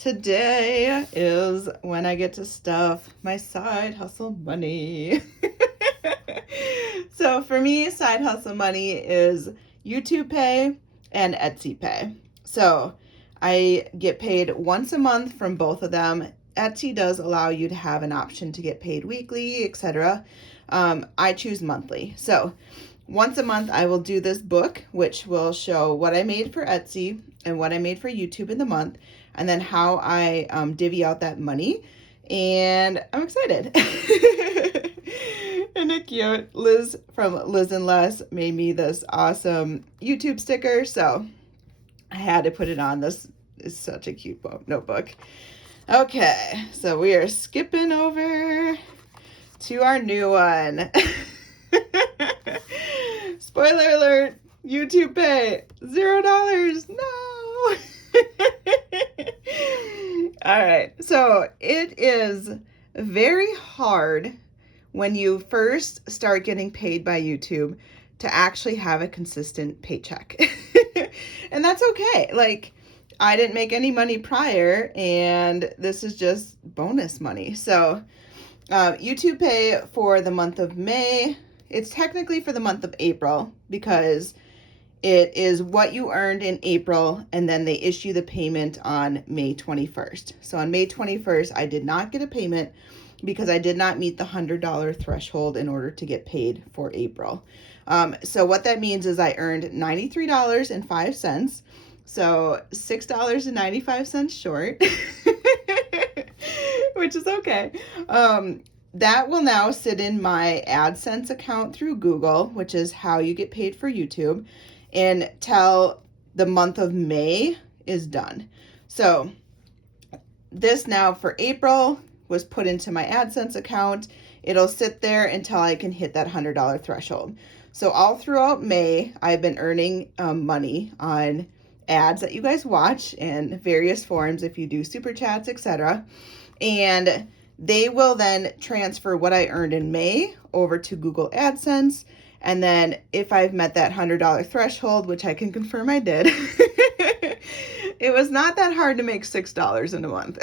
Today is when I get to stuff my side hustle money. So for me, side hustle money is YouTube Pay and Etsy Pay. So I get paid once a month from both of them. Etsy does allow you to have an option to get paid weekly, etc. I choose monthly. So once a month, I will do this book, which will show what I made for Etsy and what I made for YouTube in the month, and then how I divvy out that money. And I'm excited. Isn't it cute? Liz from Liz and Les made me this awesome YouTube sticker, so I had to put it on. This is such a cute notebook. Okay, so we are skipping over to our new one. Spoiler alert, YouTube Pay, $0. No. All right, so it is very hard when you first start getting paid by YouTube to actually have a consistent paycheck. And that's okay. Like, I didn't make any money prior, and this is just bonus money. So YouTube Pay for the month of May, it's technically for the month of April because it is what you earned in April, and then they issue the payment on May 21st. So on May 21st, I did not get a payment because I did not meet the $100 threshold in order to get paid for April. So what that means is I earned $93.05. So $6.95 short, which is okay. That will now sit in my AdSense account through Google, which is how you get paid for YouTube, until the month of May is done. So this now for April was put into my AdSense account. It'll sit there until I can hit that $100 threshold. So all throughout May, I've been earning money on ads that you guys watch in various forms if you do super chats, etc. And they will then transfer what I earned in May over to Google AdSense. And then if I've met that $100 threshold, which I can confirm I did, it was not that hard to make $6 in a month.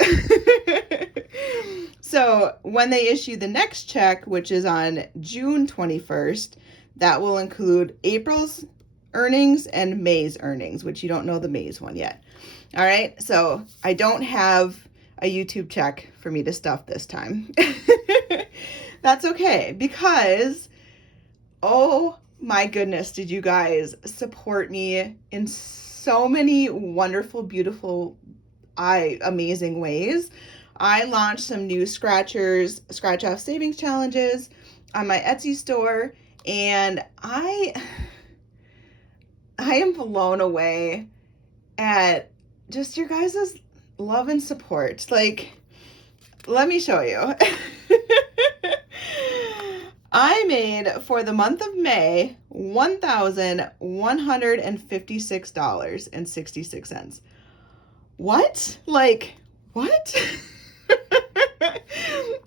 So when they issue the next check, which is on June 21st, that will include April's earnings and May's earnings, which you don't know the May's one yet. All right, so I don't have a YouTube check for me to stuff this time. That's okay, because oh my goodness, did you guys support me in so many wonderful, beautiful, amazing ways. I launched some new scratch off savings challenges on my Etsy store, and I am blown away at just your guys' love and support. Like, let me show you. I made, for the month of May, $1,156.66. What? Like, what?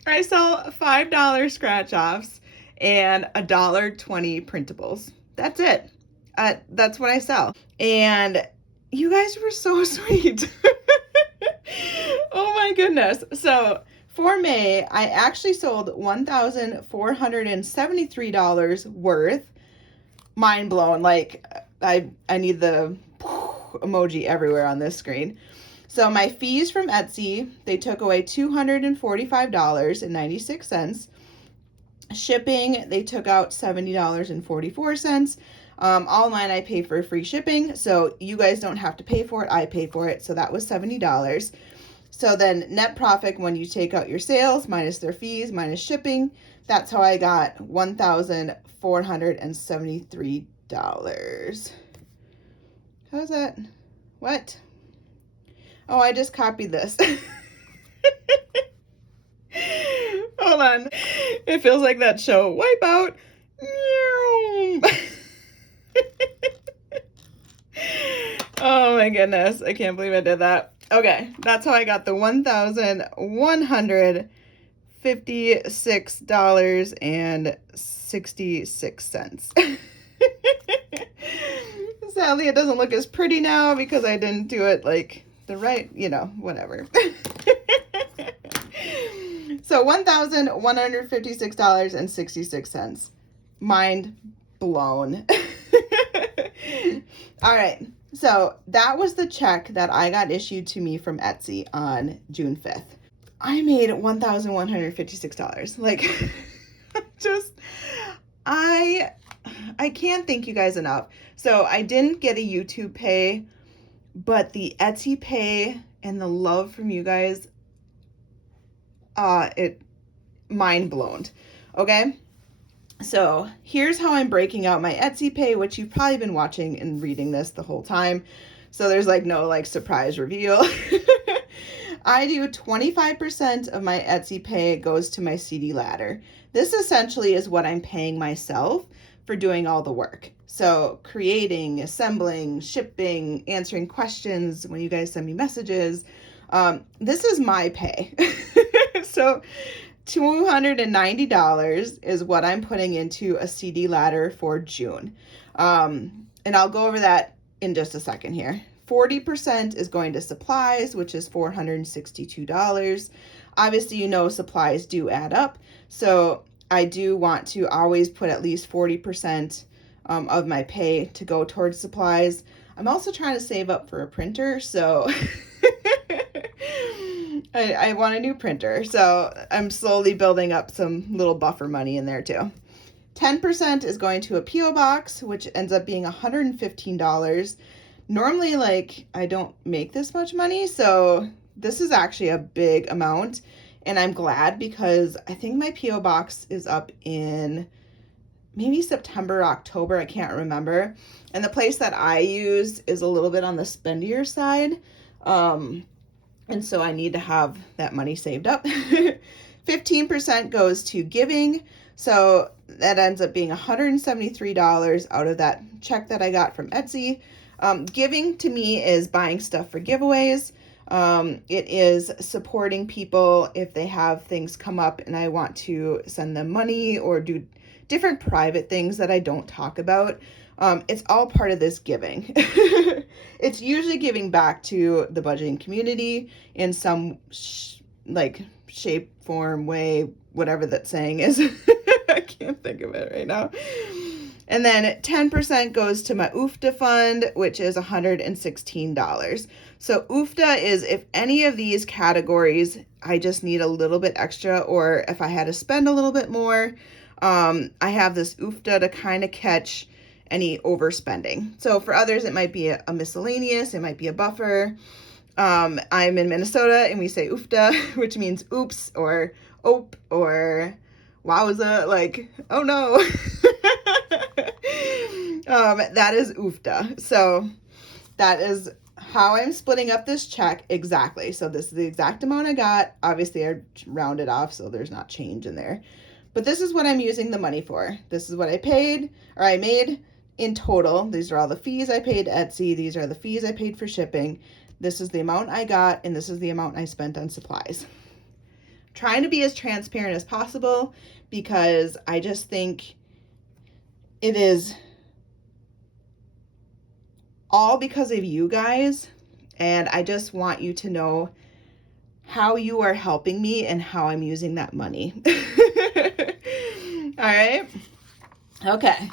I sell $5 scratch-offs and $1.20 printables. That's it. That's what I sell. And you guys were so sweet. Oh my goodness. So for May, I actually sold $1,473 worth. Mind blown. Like, I need the emoji everywhere on this screen. So my fees from Etsy, they took away $245.96. Shipping, they took out $70.44. Online, I pay for free shipping, so you guys don't have to pay for it. I pay for it, so that was $70. So then net profit, when you take out your sales, minus their fees, minus shipping, that's how I got $1,473. How's that? What? Oh, I just copied this. Hold on. It feels like that show, Wipeout. Oh my goodness. I can't believe I did that. Okay, that's how I got the $1,156.66. Sadly, it doesn't look as pretty now because I didn't do it like the right, whatever. So $1,156.66. Mind blown. All right. So that was the check that I got issued to me from Etsy on June 5th. I made $1,156. Like, I can't thank you guys enough. So I didn't get a YouTube pay, but the Etsy pay and the love from you guys, it mind blown. Okay. So here's how I'm breaking out my Etsy pay, which you've probably been watching and reading this the whole time. So there's like no like surprise reveal. I do 25% of my Etsy pay goes to my CD ladder. This essentially is what I'm paying myself for doing all the work. So creating, assembling, shipping, answering questions when you guys send me messages. This is my pay. So $290 is what I'm putting into a CD ladder for June. And I'll go over that in just a second here. 40% is going to supplies, which is $462. Obviously, supplies do add up. So I do want to always put at least 40% of my pay to go towards supplies. I'm also trying to save up for a printer, so I want a new printer. So I'm slowly building up some little buffer money in there too. 10% is going to a P.O. box, which ends up being $115. Normally, I don't make this much money, so this is actually a big amount, and I'm glad because I think my P.O. box is up in maybe September, October, I can't remember, and the place that I use is a little bit on the spendier side, and so I need to have that money saved up. 15% goes to giving, so that ends up being $173 out of that check that I got from Etsy. Giving to me is buying stuff for giveaways. It is supporting people if they have things come up and I want to send them money or do different private things that I don't talk about. It's all part of this giving. It's usually giving back to the budgeting community in some shape, form, way, whatever that saying is. I can't think of it right now. And then 10% goes to my UFTA fund, which is $116. So UFTA is if any of these categories, I just need a little bit extra, or if I had to spend a little bit more, I have this UFTA to kind of catch any overspending. So for others, it might be a miscellaneous, it might be a buffer. I'm in Minnesota and we say UFTA, which means oops or ope or wowza, oh no. That is UFTA. So that is how I'm splitting up this check exactly. So this is the exact amount I got. Obviously, I rounded off, so there's not change in there. But this is what I'm using the money for. This is what I made in total. These are all the fees I paid Etsy. These are the fees I paid for shipping. This is the amount I got, and this is the amount I spent on supplies. Trying to be as transparent as possible because I just think it is all because of you guys, and I just want you to know how you are helping me and how I'm using that money. All right. Okay.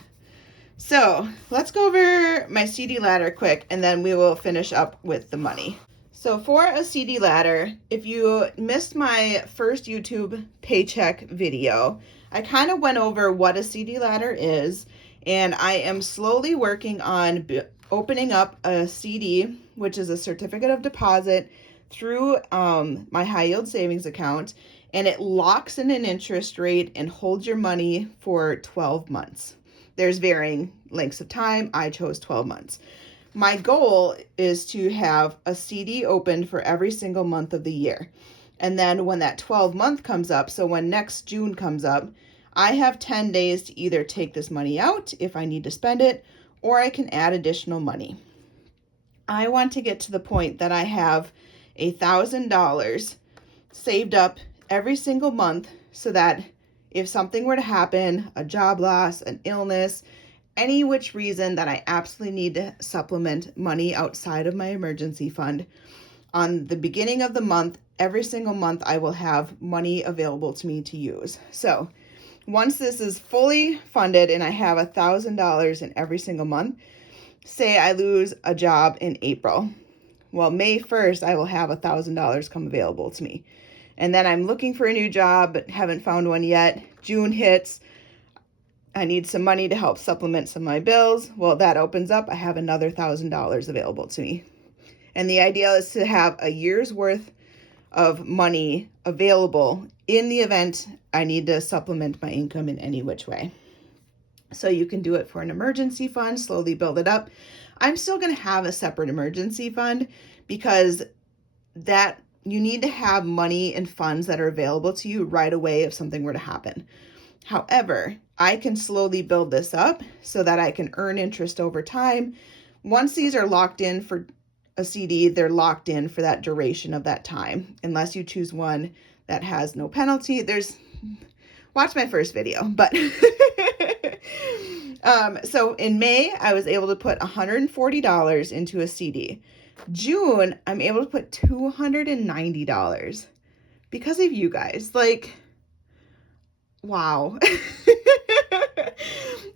So let's go over my CD ladder quick, and then we will finish up with the money. So for a CD ladder, if you missed my first YouTube paycheck video, I kind of went over what a CD ladder is, and I am slowly working on opening up a CD, which is a certificate of deposit, through my high yield savings account, and it locks in an interest rate and holds your money for 12 months. There's varying lengths of time. I chose 12 months. My goal is to have a CD opened for every single month of the year. And then when that 12 month comes up, so when next June comes up, I have 10 days to either take this money out if I need to spend it, or I can add additional money. I want to get to the point that I have $1,000 saved up every single month so that if something were to happen, a job loss, an illness, any which reason that I absolutely need to supplement money outside of my emergency fund, on the beginning of the month, every single month, I will have money available to me to use. So once this is fully funded and I have $1,000 in every single month, say I lose a job in April. Well, May 1st, I will have $1,000 come available to me. And then I'm looking for a new job, but haven't found one yet. June hits. I need some money to help supplement some of my bills. Well, that opens up. I have another $1,000 available to me. And the idea is to have a year's worth of money available in the event I need to supplement my income in any which way. So you can do it for an emergency fund, slowly build it up. I'm still going to have a separate emergency fund because that you need to have money and funds that are available to you right away if something were to happen. However, I can slowly build this up so that I can earn interest over time. Once these are locked in for a CD, they're locked in for that duration of that time, unless you choose one that has no penalty. Watch my first video, but so in May, I was able to put $140 into a CD. June, I'm able to put $290 because of you guys. Like, wow.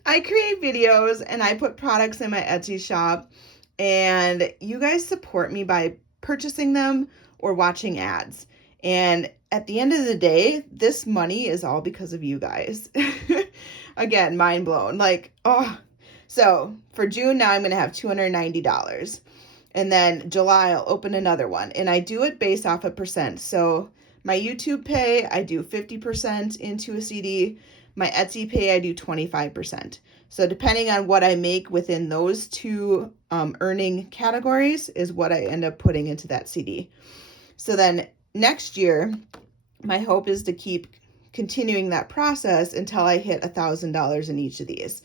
I create videos and I put products in my Etsy shop, and you guys support me by purchasing them or watching ads. And at the end of the day, this money is all because of you guys. Again, mind blown. Like, oh. So for June, now I'm going to have $290. And then July, I'll open another one. And I do it based off a percent. So my YouTube pay, I do 50% into a CD. My Etsy pay, I do 25%. So depending on what I make within those two earning categories is what I end up putting into that CD. So then next year, my hope is to keep continuing that process until I hit $1,000 in each of these.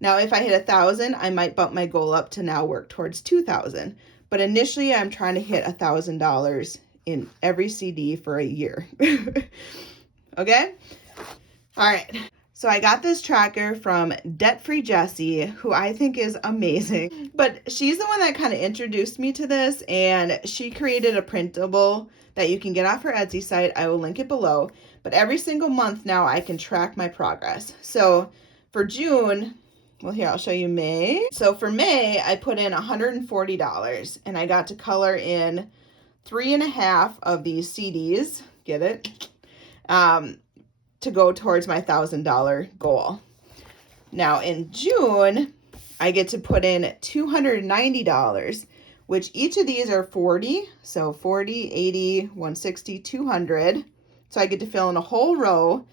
Now, if I hit 1,000, I might bump my goal up to now work towards 2,000. But initially, I'm trying to hit $1,000 in every CD for a year. Okay? All right. So I got this tracker from Debt-Free Jessie, who I think is amazing. But she's the one that kind of introduced me to this, and she created a printable that you can get off her Etsy site. I will link it below. But every single month now I can track my progress. So for June, well, here, I'll show you May. So for May, I put in $140, and I got to color in 3.5 of these CDs. Get it? To go towards my $1,000 goal. Now in June, I get to put in $290, which each of these are 40. So 40, 80, 160, 200. So I get to fill in a whole row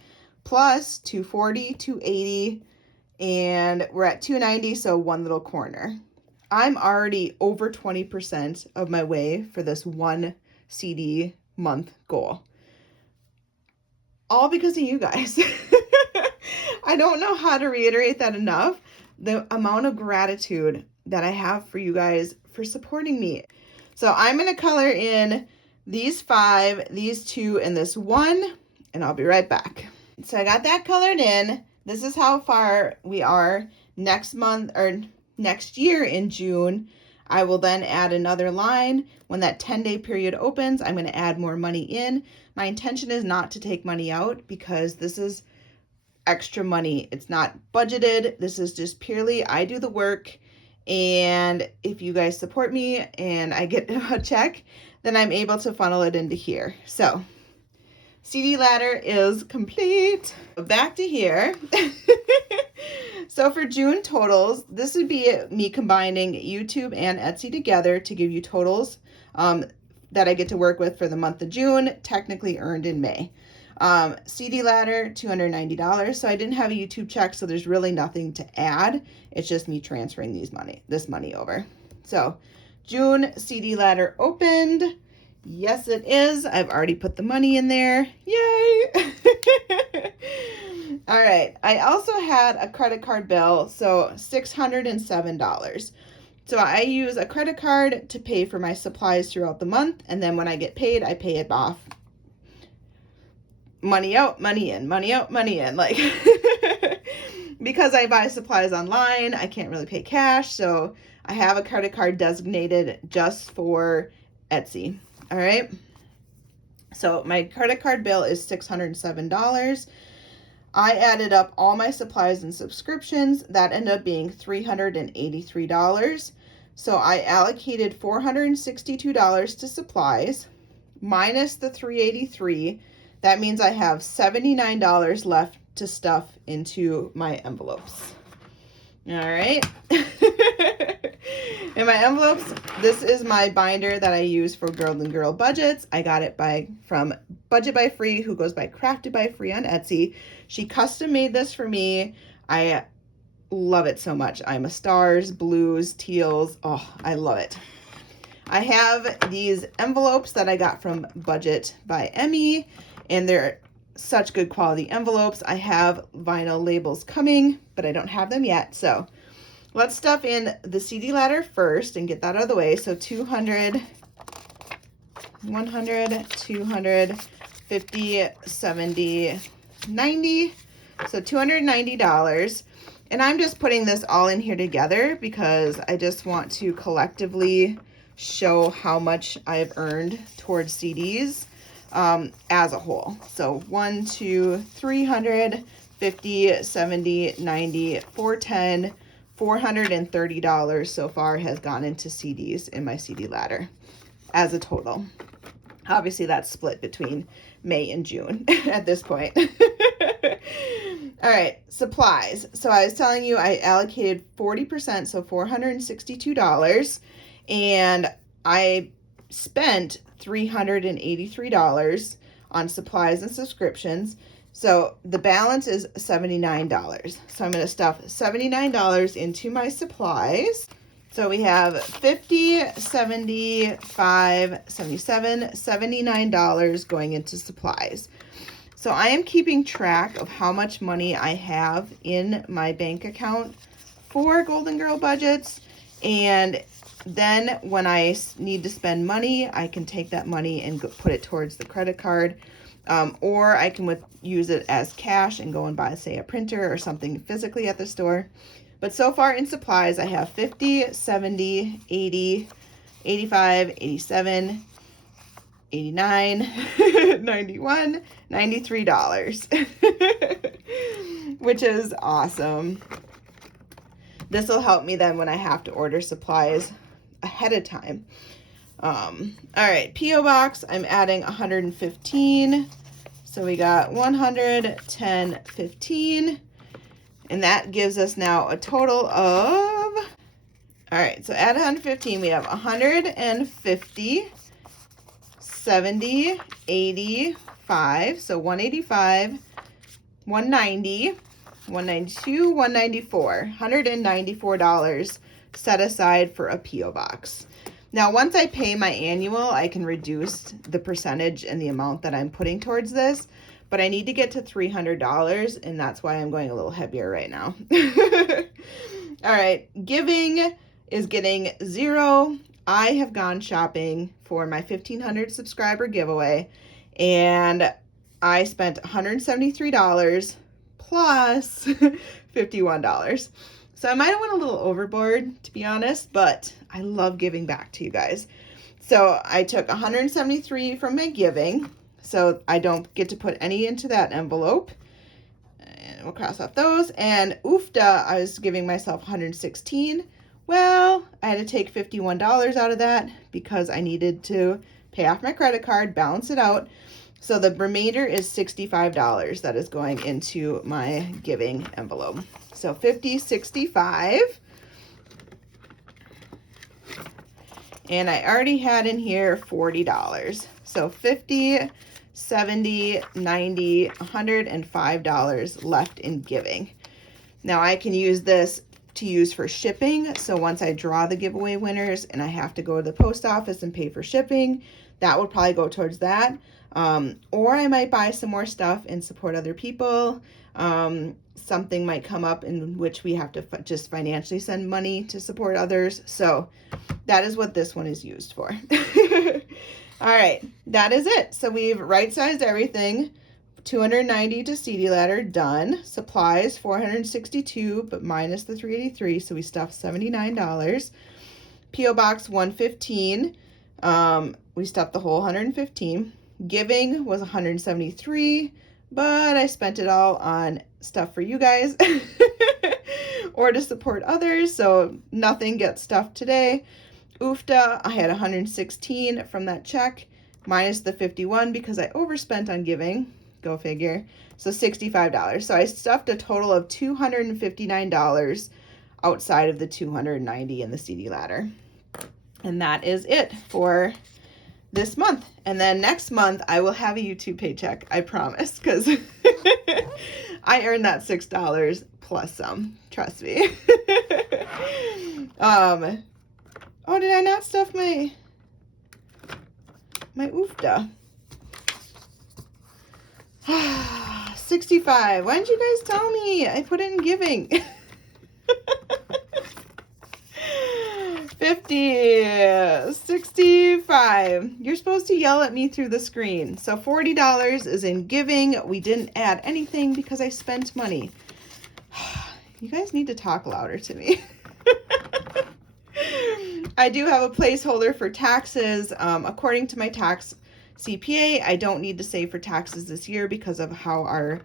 plus 240, 280, and we're at 290, so one little corner. I'm already over 20% of my way for this one CD month goal. All because of you guys. I don't know how to reiterate that enough. The amount of gratitude that I have for you guys for supporting me. So I'm going to color in these 5, these 2, and this 1, and I'll be right back. So I got that colored in. This is how far we are next month or next year in June. I will then add another line. When that 10-day period opens, I'm going to add more money in. My intention is not to take money out because this is extra money. It's not budgeted. This is just purely I do the work. And if you guys support me and I get a check, then I'm able to funnel it into here. So CD ladder is complete. Back to here. So for June totals, this would be me combining YouTube and Etsy together to give you totals that I get to work with for the month of June, technically earned in May. CD ladder, $290. So I didn't have a YouTube check, so there's really nothing to add. It's just me transferring this money over. So June CD ladder opened. Yes, it is. I've already put the money in there. Yay! All right. I also had a credit card bill, so $607. So I use a credit card to pay for my supplies throughout the month, and then when I get paid, I pay it off. Money out, money in, money out, money in. Like, because I buy supplies online, I can't really pay cash, so I have a credit card designated just for Etsy. All right. So my credit card bill is $607. I added up all my supplies and subscriptions. That ended up being $383. So I allocated $462 to supplies minus the $383. That means I have $79 left to stuff into my envelopes. All right. In my envelopes, this is my binder that I use for Girl and Girl budgets. I got it from Budget by Free, who goes by Crafted by Free on Etsy. She custom made this for me. I love it so much. I'm a stars, blues, teals. Oh, I love it. I have these envelopes that I got from Budget by Emmy, and they're such good quality envelopes. I have vinyl labels coming, but I don't have them yet. So let's stuff in the CD ladder first and get that out of the way. So 200, 100, 200, 50, 70, 90. So $290. And I'm just putting this all in here together because I just want to collectively show how much I've earned towards CDs as a whole. So 1, 2, 300, 50, 70, 90, 410, $430 so far has gone into CDs in my CD ladder as a total. Obviously that's split between May and June at this point. All right, supplies. So I was telling you I allocated 40%, so $462, and I spent $383 on supplies and subscriptions. So the balance is $79. So I'm going to stuff $79 into my supplies. So we have 50, 75, 77, $79 going into supplies. So I am keeping track of how much money I have in my bank account for Golden Girl budgets. And then when I need to spend money, I can take that money and put it towards the credit card. Or I can use it as cash and go and buy, say, a printer or something physically at the store. But so far in supplies, I have 50, 70, 80, 85, 87, 89, 91, $93, which is awesome. This will help me then when I have to order supplies ahead of time. All right, P.O. Box, I'm adding 115. So we got 100, 10, 15. And that gives us now a total of, all right, so add 115, we have 150, 70, 85, so 185, 190, 192, 194, $194 set aside for a P.O. box. Now, once I pay my annual, I can reduce the percentage and the amount that I'm putting towards this, but I need to get to $300, and that's why I'm going a little heavier right now. All right, giving is getting 0. I have gone shopping for my 1,500 subscriber giveaway, and I spent $173 plus $51. So I might have went a little overboard, to be honest, but I love giving back to you guys. So I took $173 from my giving, so I don't get to put any into that envelope. And we'll cross off those. And oofda, I was giving myself $116. Well, I had to take $51 out of that because I needed to pay off my credit card, balance it out. So the remainder is $65 that is going into my giving envelope. So 50, 65. And I already had in here $40. So 50, 70, 90, $105 left in giving. Now I can use this to use for shipping. So once I draw the giveaway winners and I have to go to the post office and pay for shipping, that would probably go towards that. Or I might buy some more stuff and support other people. Something might come up in which we have to just financially send money to support others. So that is what this one is used for. All right, that is it. So we've right-sized everything. 290 to CD ladder, done. Supplies, 462, but minus the 383, so we stuffed $79. P.O. Box, 115. We stuffed the whole 115. Giving was 173, but I spent it all on stuff for you guys or to support others, so nothing gets stuffed today. UFTA, I had 116 from that check, minus the 51 because I overspent on giving. Go figure. So $65. So I stuffed a total of $259 outside of the $290 in the CD ladder. And that is it for this month. And then next month I will have a YouTube paycheck, I promise, because I earned that $6 plus some. Trust me. Oh, did I not stuff my UFTA? 65. Why didn't you guys tell me? I put it in giving. 50, 65. You're supposed to yell at me through the screen. So $40 is in giving. We didn't add anything because I spent money. You guys need to talk louder to me. I do have a placeholder for taxes. According to my tax CPA, I don't need to save for taxes this year because of how our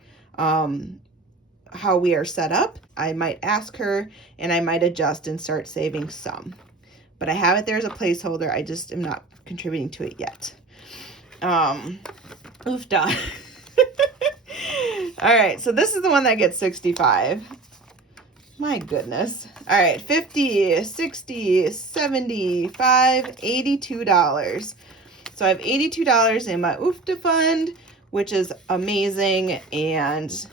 how we are set up. I might ask her and I might adjust and start saving some. But I have it there as a placeholder. I just am not contributing to it yet. Oofda. All right, so this is the one that gets 65. My goodness. All right, 50, 60, 75, $82. So I have $82 in my UFTA fund, which is amazing, and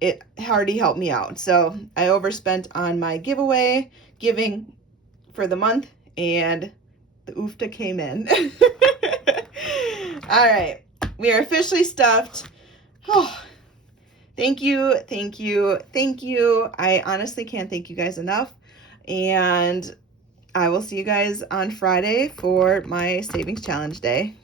it already helped me out. So I overspent on my giveaway, giving for the month, and the UFTA came in. All right, we are officially stuffed. Oh, thank you, thank you, thank you. I honestly can't thank you guys enough. And I will see you guys on Friday for my savings challenge day.